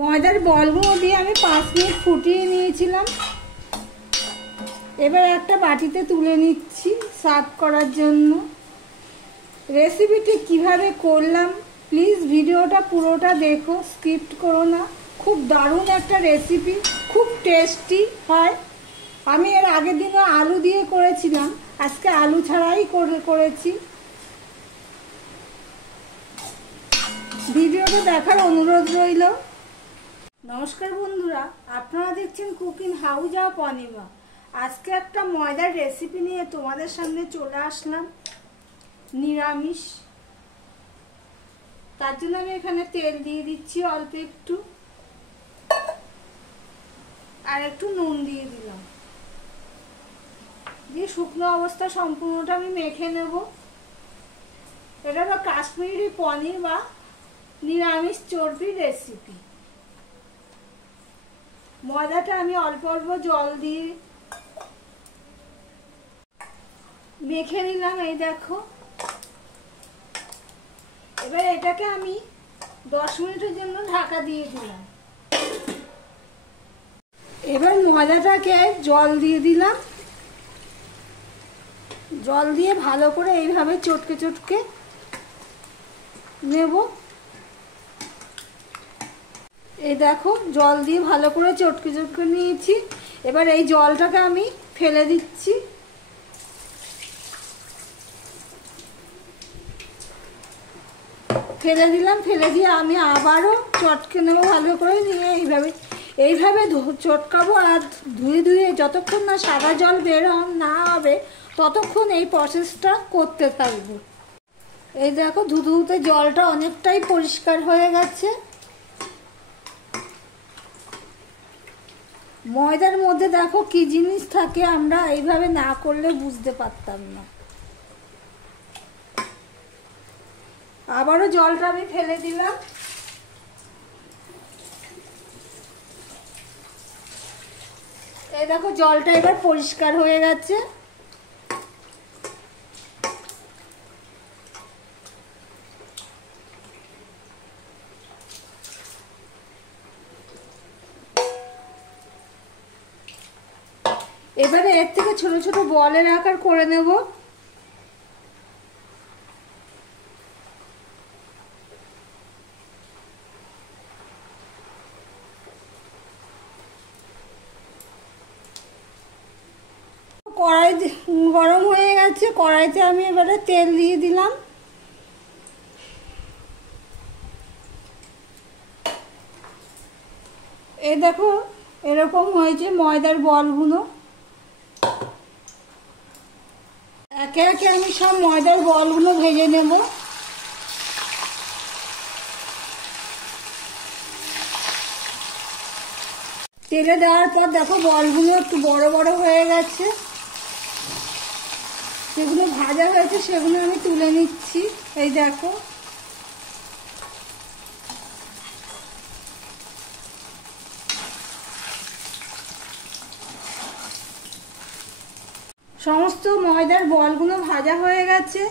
ময়দার বলগুলো দিয়ে আমি 5 মিনিট ফুটিয়ে নিয়েছিলাম। এবার একটা বাটিতে তুলে নিচ্ছি সার্ভ করার জন্য। রেসিপিটি কিভাবে করলাম প্লিজ ভিডিওটা পুরোটা দেখো, স্কিপ করো না। খুব দারুণ একটা রেসিপি, খুব টেস্টি হয়। আমি এর আগের দিনও আলু দিয়ে করেছিলাম, আজকে আলু ছাড়াই করেছি। ভিডিওটা দেখার অনুরোধ রইল। নমস্কার বন্ধুরা, আপনারা দেখছেন কুকিং হাউস অফ অনিমা। আজকে একটা ময়দার রেসিপি নিয়ে তোমাদের সামনে চলে আসলাম, নিরামিষ। তার জন্য আমি এখানে তেল দিয়ে দিচ্ছি অল্প একটু, আর একটু নুন দিয়ে দিলাম, দিয়ে শুকনো অবস্থা সম্পূর্ণটা আমি মেখে নেব। এটা হলো কাশ্মীরি পনির বা নিরামিষ চর্বির রেসিপি। ময়দাটা আমি অল্প অল্প জল দিয়ে মেখে নিলাম, এই দেখো। এবার এটাকে আমি 10 মিনিটের জন্য ঢাকা দিয়ে দিলাম। এবার ময়দাটাকে জল দিয়ে দিলাম, জল দিয়ে ভালো করে এইভাবে চটকে চটকে নেব। এই দেখো জল দিয়ে ভালো করে চটকে চটকে নিয়েছি। এবার এই জলটাকে আমি ফেলে দিচ্ছি। ফেলে দিলাম, ফেলে দিয়ে আমি আবারও চটকে নেবো ভালো করে। নিয়ে এইভাবে চটকাবো, আর ধুয়ে ধুয়ে যতক্ষণ না সাদা জল বের না হবে ততক্ষণ এই প্রসেসটা করতে থাকবো। এই দেখো ধুতে ধুতে জলটা অনেকটাই পরিষ্কার হয়ে গেছে। ময়দার মধ্যে দেখো কি জিনিস থাকে, আমরা এইভাবে না করলে বুঝতে পারতাম না। আবারও জলটা আমি ফেলে দিলাম। এই দেখো জলটা এবার পরিষ্কার হয়ে গেছে। এবারে এর থেকে ছোট ছোট বলের আকার করে নেব। কড়াই গরম হয়ে গেছে, কড়াইতে আমি এবারে তেল দিয়ে দিলাম। এই দেখো এরকম হয়েছে ময়দার বলগুলো। একে একে আমি সব ময়দার বলগুলো ভেজে নেব। তেলে দেওয়ার পর দেখো বলগুলো একটু বড় বড় হয়ে গেছে। যেগুলো ভাজা হয়েছে সেগুলো আমি তুলে নিচ্ছি। এই দেখো সমস্ত ময়দার বলগুলো ভাজা হয়ে গেছে।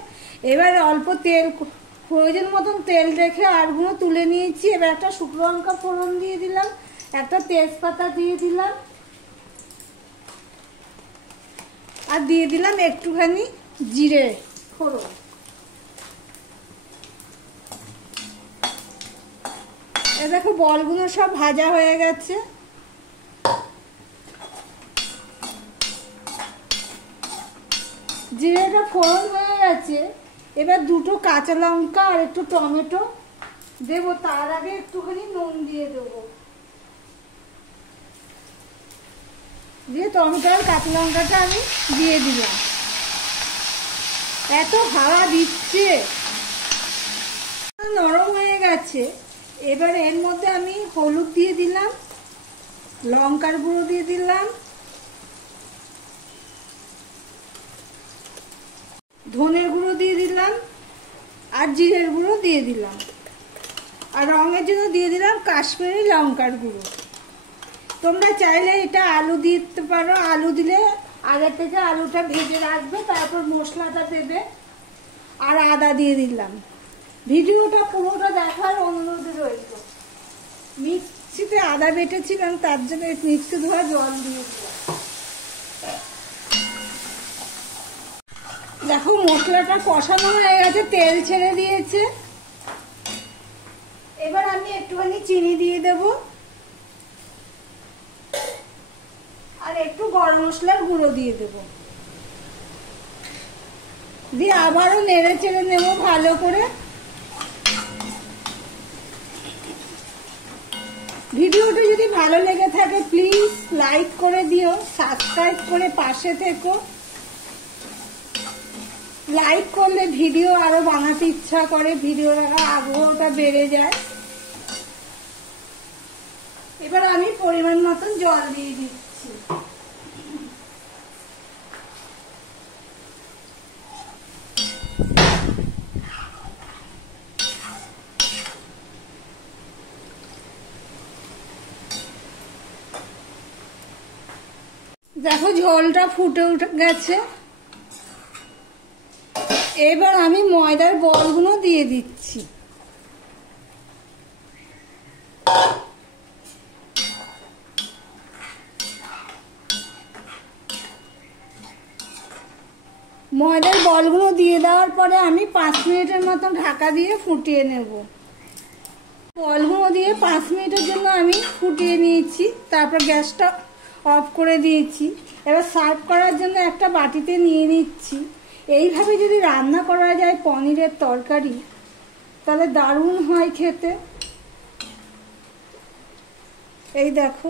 এবার অল্প তেল, প্রয়োজন মতন তেল রেখে আরগুলো তুলে নিয়েছি। এবার একটা শুকনো লঙ্কা ফোড়ন দিয়ে দিলাম, একটা তেজপাতা দিয়ে দিলাম, আর দিয়ে দিলাম একটুখানি জিরে ফোড়ন। এ দেখো বলগুলো সব ভাজা হয়ে গেছে। জিরেটা ফোড়ন হয়ে গেছে। এবার দুটো কাঁচা লঙ্কা আর একটু টমেটো দেবো। তার আগে একটুখানি নুন দিয়ে দেবো, দিয়ে টমেটো আর কাঁচা লঙ্কাটা আমি দিয়ে দিলাম। এত হাওয়া দিচ্ছে, নরম হয়ে গেছে। এবার এর মধ্যে আমি হলুদ দিয়ে দিলাম, লঙ্কার গুঁড়ো দিয়ে দিলাম, ধনের গুঁড়ো দিয়ে দিলাম, আর জিরের গুঁড়ো দিয়ে দিলাম, আর রঙের জন্য দিয়ে দিলাম কাশ্মীরি লঙ্কার গুঁড়ো। তোমরা চাইলে এটা আলু দিতে পারো, আলু দিলে আগে থেকে আলুটা ভেজে রাখবে, তারপর মশলাটা দেবে। আর আদা দিয়ে দিলাম। ভিডিওটা পুরোটা দেখার অনুরোধ রইল। মিক্স মিক্সিতে আদা বেটেছিলাম, তার জন্য মিক্সি ধোয়া জল দিয়ে দেখো মশলাটা কষানো হয়ে গেছে, তেল ছেড়ে দিয়েছে। এবার আমি একটুখানি চিনি দিয়ে দেব আর একটু গরম মশলার গুঁড়ো দিয়ে দেব, দিয়ে আবারও নেড়ে চেড়ে নেব ভালো করে। ভিডিওটা যদি ভালো লেগে থাকে প্লিজ লাইক করে দিও, সাবস্ক্রাইব করে পাশে থেকো। লাইক করলে ভিডিও আরো বানাতে ইচ্ছা করে, ভিডিওর আগ্রহটা বেড়ে যায়। এবার আমি পরিমাণ মতন জল দিয়ে দিচ্ছি। দেখো ঝোলটা ফুটে উঠে গেছে। এবার আমি ময়দার বলগুলো দিয়ে দিচ্ছি। ময়দার বলগুলো দিয়ে দেওয়ার পরে আমি 5 মিনিটের মতো ঢাকা দিয়ে ফুটিয়ে নেব। বলগুলো দিয়ে 5 মিনিটের জন্য আমি ফুটিয়ে নিয়েছি, তারপর গ্যাসটা অফ করে দিয়েছি। এবার সার্ভ করার জন্য একটা বাটিতে নিয়ে নিচ্ছি। এইভাবে যদি রান্না করা যায় পনিরের তরকারি তাহলে দারুণ হয় খেতে। এই দেখো